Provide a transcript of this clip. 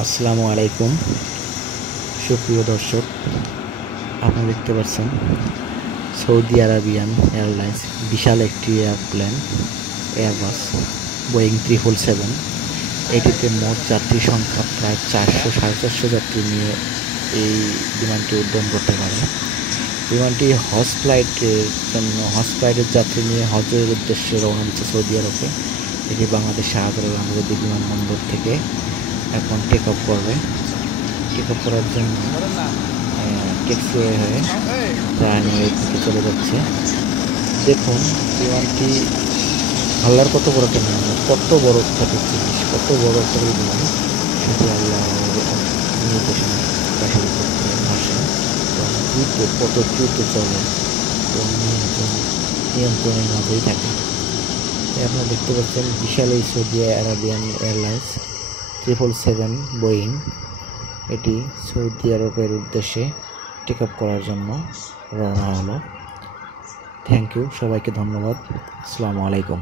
আসসালামু আলাইকুম সুপ্রিয় দর্শক, আপনারা দেখতে পাচ্ছেন সৌদি আরাবিয়ান এয়ারলাইন্স বিশাল একটি এয়ারপ্লেন এয়ারবাস বোয়িং 777। এটিতে মোট যাত্রী সংখ্যা প্রায় 400-450 যাত্রী নিয়ে এই বিমানটি উড্ডয়ন করতে পারে। বিমানটি হজ ফ্লাইটের যাত্রী নিয়ে হজের উদ্দেশ্যে রওনা দিচ্ছে সৌদি আরবে। এটি বাংলাদেশ শাহজালাল আন্তর্জাতিক বিমানবন্দর থেকে এখন টেক অফ করবে। টেক অফ করার জন্য ট্যাক্সিওয়ে হয়ে রানওয়ে থেকে চলে যাচ্ছে। দেখুন বিমানটি আল্লাহর কত বড় একটা নিয়ামত, কত বড় একটা জিনিস, কত বড় একটা বিমান, শুধু আল্লাহ নির্দেশনা বাহির করতে ভাসে এবং দ্রুত কত দ্রুত চলে এবং নিয়ন্ত্রণের মাঝেই থাকে। তাই আপনারা দেখতে পাচ্ছেন বিশাল এই সৌদি আরাবিয়ান এয়ারলাইন্স 777 বোয়িং, এটি সৌদি আরবের উদ্দেশ্যে টেক আপ করার জন্য রওনা হলো। থ্যাংক ইউ, সবাইকে ধন্যবাদ। আসসালামু আলাইকুম।